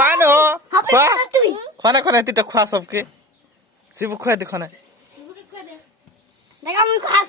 খোৱা ন খোৱা তুই খোৱা নাই খোৱা নাই তিতা খোৱা চবকে শিবু খুৱাই দে খোৱা নাই দেখা মুই খাস